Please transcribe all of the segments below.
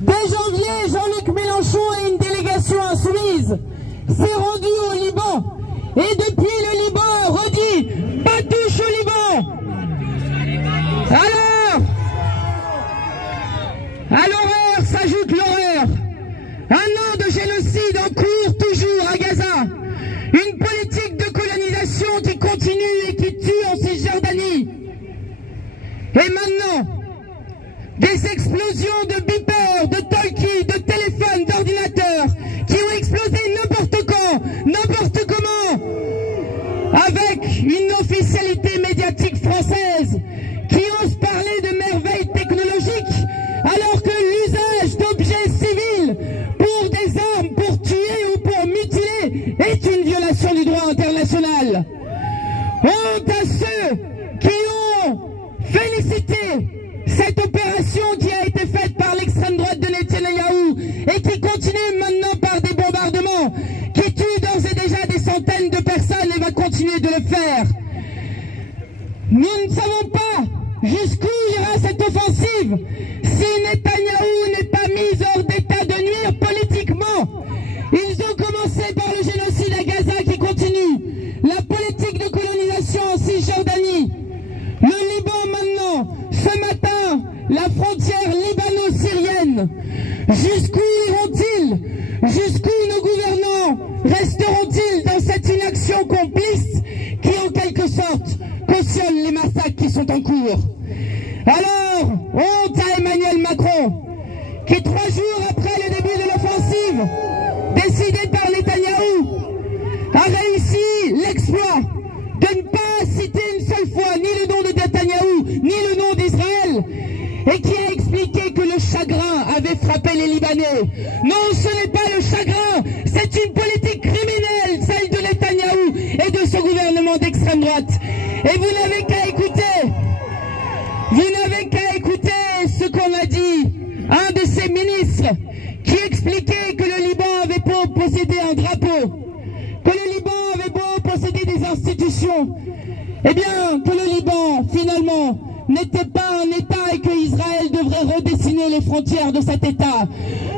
Dès janvier, Jean-Luc Mélenchon et une délégation insoumise s'est rendu au Liban. Et depuis, le Liban redit « Pas touche au Liban !» Alors, à l'horreur s'ajoute l'horreur. Un an de génocide en cours toujours à Gaza. Une politique de colonisation qui continue et qui tue en Cisjordanie. Et maintenant, des explosions de beepers, de talkies, de téléphones, d'ordinateurs qui ont explosé n'importe quand, n'importe comment, avec une officialité médiatique française qui ose parler de merveilles technologiques alors que l'usage d'objets civils pour des armes, pour tuer ou pour mutiler est une violation du droit international. Honte à ceux qui ont félicité cette opération qui a été faite par l'extrême droite de Netanyahou et qui continue maintenant par des bombardements, qui tue d'ores et déjà des centaines de personnes et va continuer de le faire. Nous ne savons pas jusqu'où ira cette offensive si Netanyahou n'est pas mis hors d'état de nuire politiquement. Ils ont commencé par le génocide à Gaza qui continue, la politique de colonisation en Cisjordanie, le Liban maintenant, ce matin, la frontière libano-syrienne. Jusqu'où iront-ils? Jusqu'où nos gouvernants resteront-ils dans cette inaction complice qui en quelque sorte cautionne les massacres qui sont en cours? Alors, honte à Emmanuel Macron, qui 3 jours après le début de l'offensive décidée par Netanyahou a réussi l'exploit de ne pas citer une seule fois ni le nom de Netanyahou, ni le nom d'Israël, et qui a expliqué que le chagrin avait frappé les Libanais. Non, ce n'est pas le chagrin, c'est une politique criminelle, celle de Netanyahou et de ce gouvernement d'extrême droite. Et vous n'avez qu'à écouter ce qu'on a dit, un de ses ministres, qui expliquait que le Liban avait beau posséder un drapeau, que le Liban avait beau posséder des institutions, eh bien, que le Liban, finalement, n'était pas un État et que Israël devrait redessiner les frontières de cet État.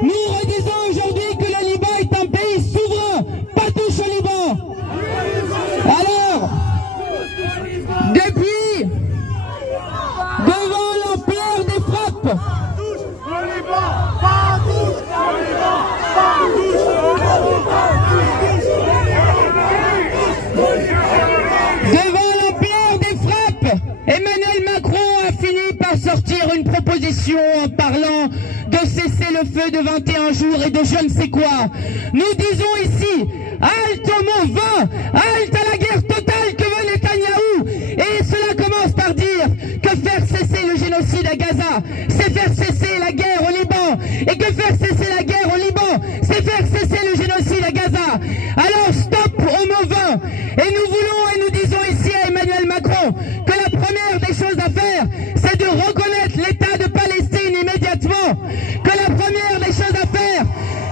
Nous redisons aujourd'hui que le Liban est un pays souverain, pas touche au Liban. Alors, depuis, devant l'ampleur des frappes, Emmanuel Macron a fini par sortir une proposition en parlant de cesser le feu de 21 jours et de je ne sais quoi. Nous disons ici, halte au mot 20, halte à la guerre totale que veut Netanyahou. Et cela commence par dire que faire cesser le génocide à Gaza, c'est faire cesser la guerre au Liban. Et que faire cesser la guerre au Liban, c'est faire cesser le génocide à Gaza. Alors stop au mot 20. Et nous voulons et nous disons ici à Emmanuel Macron que la première des choses à faire, c'est de reconnaître l'État de Palestine immédiatement. Que la première des choses à faire,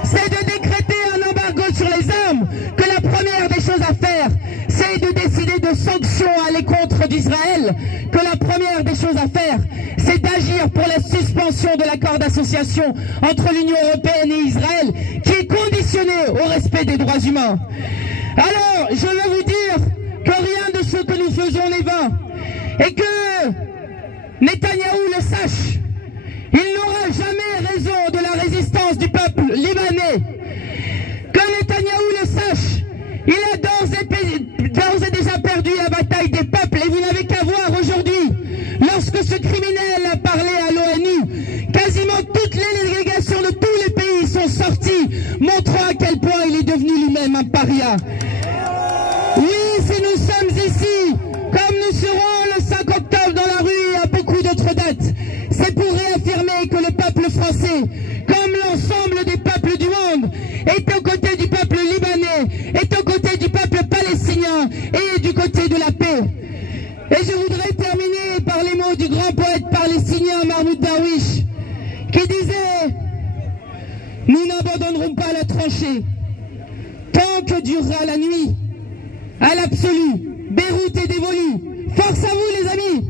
c'est de décréter un embargo sur les armes. Que la première des choses à faire, c'est de décider de sanctions à l'encontre d'Israël. Que la première des choses à faire, c'est d'agir pour la suspension de l'accord d'association entre l'Union européenne et Israël, qui est conditionné au respect des droits humains. Alors, je veux vous dire que rien de ce que nous faisons n'est vain. Et que Netanyahou le sache, il n'aura jamais raison de la résistance du peuple libanais. Que Netanyahou le sache, il a d'ores et déjà perdu la bataille des peuples. Et vous n'avez qu'à voir aujourd'hui, lorsque ce criminel a parlé à l'ONU, quasiment toutes les délégations de tous les pays sont sorties, montrant à quel point il est devenu lui-même un paria. Oui, si nous sommes ici, comme nous serons le 5 octobre dans la rue et à beaucoup d'autres dates, c'est pour réaffirmer que le peuple français, comme l'ensemble des peuples du monde, est aux côtés du peuple libanais, est aux côtés du peuple palestinien et du côté de la paix. Et je voudrais terminer par les mots du grand poète palestinien Mahmoud Darwish, qui disait « Nous n'abandonnerons pas la tranchée tant que durera la nuit. À l'absolu, Beyrouth est dévolue. Force à vous les amis !»